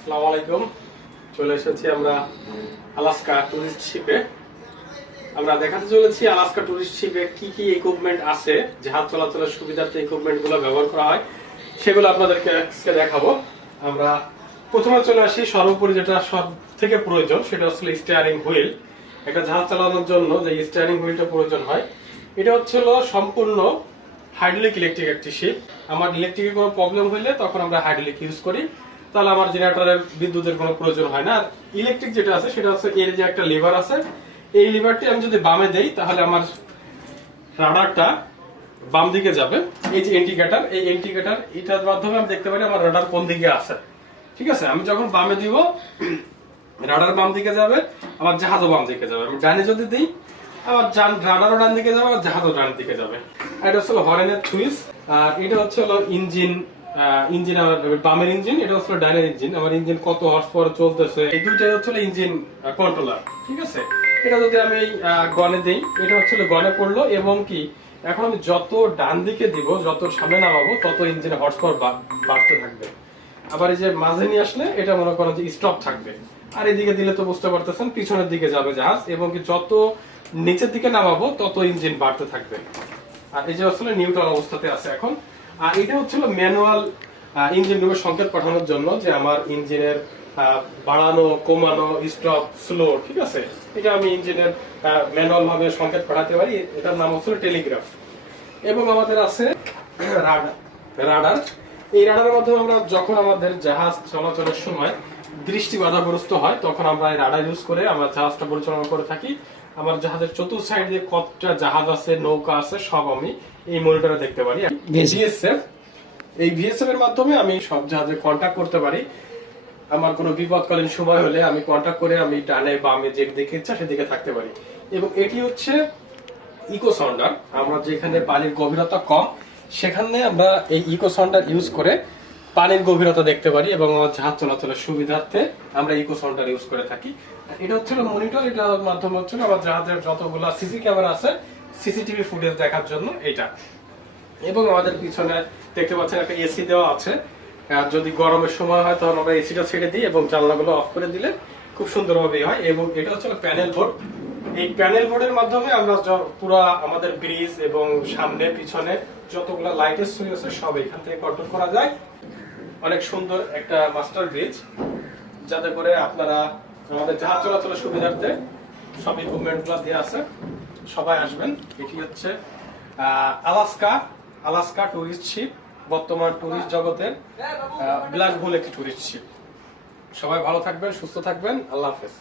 আসসালামু আলাইকুম। চলে এসেছি আমরা আলাস্কা টুরিস্ট শিপে। আমরা দেখাতে চলেছি আলাস্কা টুরিস্ট শিপে কি কি ইকুইপমেন্ট আছে, জাহাজ চলাচলের সুবিধার্থে ইকুইপমেন্ট গুলো ব্যবহার করা হয় সেগুলো আপনাদেরকে আজকে দেখাবো। আমরা প্রথমে চলে আসি সর্বোপরি যেটা সব থেকে প্রয়োজন, সেটা হচ্ছে স্টিয়ারিং হুইল। একটা জাহাজ চালানোর জন্য যে স্টিয়ারিং হুইলটা প্রয়োজন হয়, এটা হচ্ছিল সম্পূর্ণ হাইড্রোলিক ইলেকট্রিক একটি শিপ। আমার ইলেকট্রিকের কোনো প্রবলেম হলে তখন আমরা হাইড্রোলিক ইউজ করি, তাহলে আমার জেনারেটরের বিদ্যুতের কোনো প্রয়োজন হয় না। আর ইলেকট্রিক যেটা আছে সেটা হচ্ছে এর যে একটা লিভার আছে, এই লিভারটি আমি যদি বামে দেই তাহলে আমার রাডারটা বাম দিকে যাবে। এই যে ইন্ডিকেটর, এই ইন্ডিকেটর এটার মাধ্যমে আমি দেখতে পারি আমার রাডার কোন দিকে আছে। ঠিক আছে, আমি যখন বামে দিব রাডার বাম দিকে যাবে, আমার জাহাজও বাম দিকে যাবে। আমি ডানে যদি দিই আমার রাডারও ডান দিকে যাবে, আমার জাহাজও ডান দিকে যাবে। আর এটা হচ্ছে হরেনের সুইচ। আর এটা হচ্ছে হলো ইঞ্জিন। ইঞ্জিন আমার বামের ইঞ্জিন, এটা হচ্ছে ডাইনের ইঞ্জিন। আমার ইঞ্জিন কত হর্স পাওয়ার চলতেছে, এই দুইটাই হচ্ছে ইঞ্জিন কন্ট্রোলার। ঠিক আছে, এটা যদি আমি গনে দিই, এটা হচ্ছে গনে পড়লো, এবং কি এখন আমি যত ডান দিকে দিব, যত সামনে নামাবো, তত ইঞ্জিনে হর্স পাওয়ার বাড়তে থাকবে। আবার এই যে মাঝে নিয়ে আসলে এটা মনে করেন যে স্টপ থাকবে। আর এদিকে দিলে তো বুঝতে পারতেছেন পিছনের দিকে যাবে জাহাজ, এবং কি যত নিচের দিকে নামাবো তত ইঞ্জিন বাড়তে থাকবে। আর এই যে আসলে নিউট্রাল অবস্থাতে আছে এখন। আর এটা হচ্ছিল ম্যানুয়াল ইঞ্জিন রুমের সংকেত পাঠানোর জন্য, যে আমার ইঞ্জিনের বাড়ানো, কমানো, স্টপ, স্লো। ঠিক আছে, এটা আমি ইঞ্জিনের ম্যানুয়াল ভাবে সংকেত পাঠাতে পারি। এটার নাম হচ্ছে টেলিগ্রাফ। এবং আমাদের আছে রাডার। এই রাডারের মাধ্যমে আমরা যখন আমাদের জাহাজ চলাচলের সময় দৃষ্টি বাধাগ্রস্ত হয়, তখন আমরা এই রাডার ইউজ করে আমরা জাহাজটা পরিচালনা করে থাকি। আমার জাহাজের চতুর্থ সাইড দিয়ে কতটা জাহাজ আছে, নৌকা আছে, সব আমি এই মনিটরে দেখতে পারি। ভিএসএফ, এই ভিএসএফ এর মাধ্যমে আমি সব জাহাজে কন্ট্যাক্ট করতে পারি। আমার কোনো বিপদকালীন সময় হলে আমি কন্ট্যাক্ট করে আমি ডানে বামে যে দিকে ইচ্ছা সেদিকে থাকতে পারি। এবং এটি হচ্ছে ইকো সন্ডার। আমরা যেখানে পানির গভীরতা কম, সেখানে আমরা এই ইকো সন্ডার ইউজ করে পানির গভীরতা দেখতে পারি, এবং আমার জাহাজ চলাচলের সুবিধার্থে আমরা ইকো সন্ডার ইউজ করে থাকি। এটা হচ্ছে মনিটর, এটার মাধ্যমে হচ্ছে আমার জাহাজের যতগুলো সিসি ক্যামেরা আছে, সিসিটিভি ফুটেজ দেখার জন্য এটা। এবং আমাদের পিছনে দেখতে পাচ্ছেন একটা এসি দেওয়া আছে। যদি গরমের সময় হয় তখন আমরা এসিটা ছেড়ে দিই এবং জানলাগুলো অফ করে দিলে খুব সুন্দরভাবে হয়। এবং এটা হচ্ছে প্যানেল বোর্ড। এই প্যানেল বোর্ডের মাধ্যমে আমরা পুরো আমাদের ব্রিজ এবং সামনে পিছনে যতগুলো লাইটের সুইচ আছে সব এখান থেকে কন্ট্রোল করা যায়। অনেক সুন্দর একটা মাস্টার ব্রিজ, যাতে করে আপনারা আমাদের জাহাজ চলাচলের সুবিধার্থে সব ইকুইপমেন্ট গুলো দিয়ে আছে। সবাই আসবেন। এটি হচ্ছে আলাস্কা টুরিস্ট শিপ, বর্তমান টুরিস্ট জগতের বিলাসবহুল একটি টুরিস্ট শিপ। সবাই ভালো থাকবেন, সুস্থ থাকবেন। আল্লাহ হাফেজ।